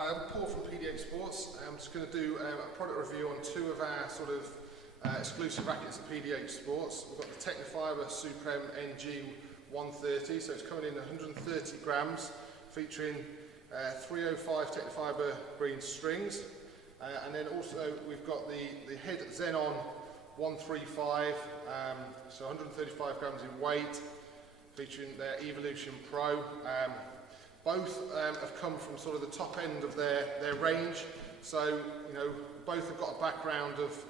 Paul from PDHsports. I'm just going to do a product review on two of our sort of exclusive rackets at PDHsports. We've got the Tecnifibre Suprem NG130, so it's coming in 130 grams, featuring 305 Tecnifibre green strings. And then also we've got the Head Xenon 135, so 135 grams in weight, featuring their Evolution Pro. Both have come from sort of the top end of their range, so you know both have got a background of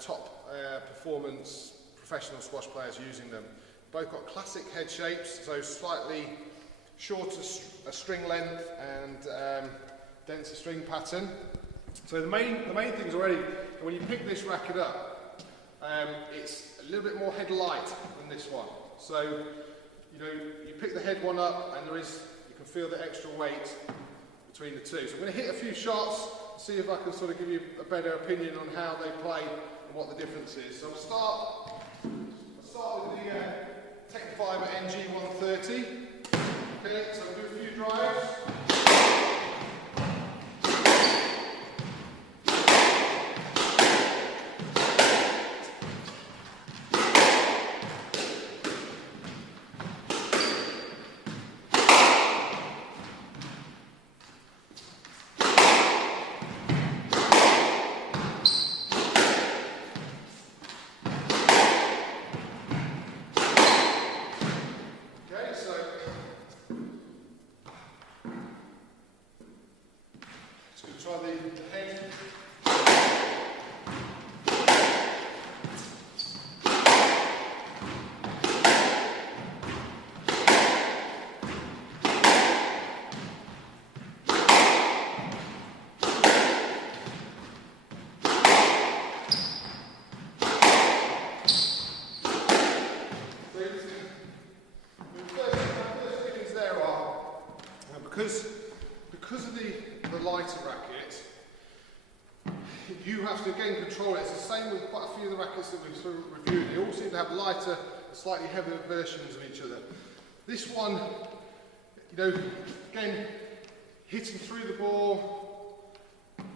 top performance professional squash players using them. Both got classic head shapes, so slightly shorter string length and denser string pattern. So the main things already, when you pick this racket up, it's a little bit more head light than this one. So you know you pick the head one up and you can feel the extra weight between the two. So I'm going to hit a few shots, see if I can sort of give you a better opinion on how they play and what the difference is. So I'll start with the Tecnifibre NG130. Okay, so I'll do a few drives. Try the head. Because of the lighter racket, you have to again control it. It's the same with quite a few of the rackets that we've sort of reviewed. They all seem to have lighter, slightly heavier versions of each other. This one, you know, again, hitting through the ball,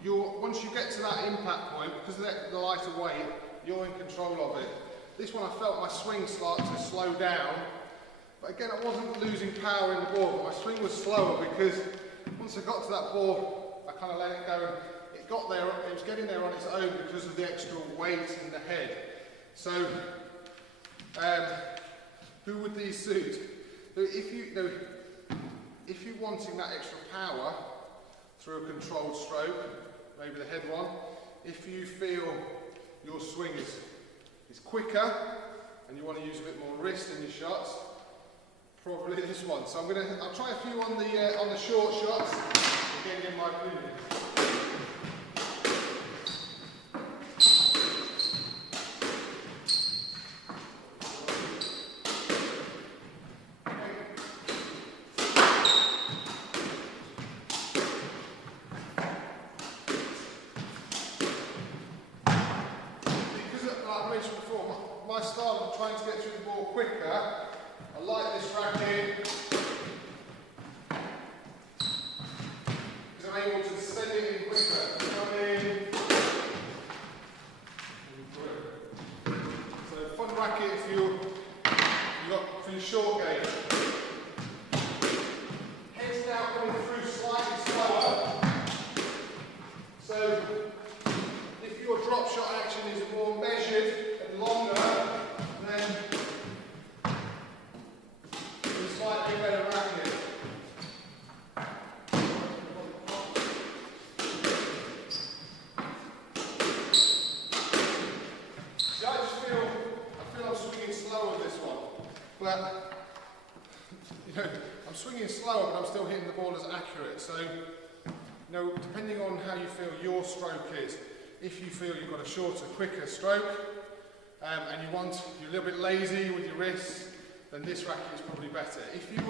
once you get to that impact point, because of the lighter weight, you're in control of it. This one I felt my swing start to slow down, but again I wasn't losing power in the ball, but my swing was slower because once I got to that ball, I kind of let it go, and it got there, it was getting there on its own because of the extra weight in the head. So, who would these suit? So if you're wanting that extra power through a controlled stroke, maybe the head one, if you feel your swing is quicker and you want to use a bit more wrist in your shots, probably this one. So I'll try a few on the short shots, again give my opinion. My style of trying to get through the ball quicker, I like this racket because I'm able to send it in quicker. Come in and through. So fun racket if you got for your short game. Heads now coming through slightly slower. So if your drop shot action is more measured and longer, then it's a slightly better racket. See, I feel I'm swinging slower with this one, but you know, I'm swinging slower, but I'm still hitting the ball as accurate. So, you know, depending on how you feel your stroke is, if you feel you've got a shorter, quicker stroke, and you're a little bit lazy with your wrists, then this racket is probably better. If you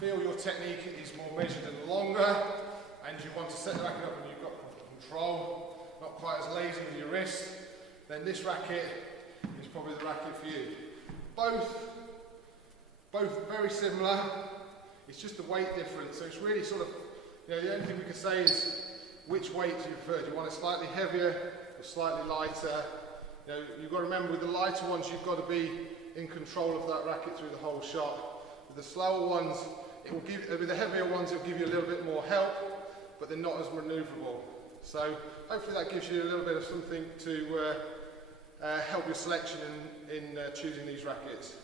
feel your technique is more measured and longer, and you want to set the racket up and you've got control, not quite as lazy with your wrists, then this racket is probably the racket for you. Both very similar. It's just the weight difference. So it's really sort of You know, the only thing we can say is which weight do you prefer? Do you want it slightly heavier or slightly lighter? You know, you've got to remember with the lighter ones you've got to be in control of that racket through the whole shot. With the slower ones, with the heavier ones it will give you a little bit more help, but they're not as manoeuvrable. So hopefully that gives you a little bit of something to help your selection in choosing these rackets.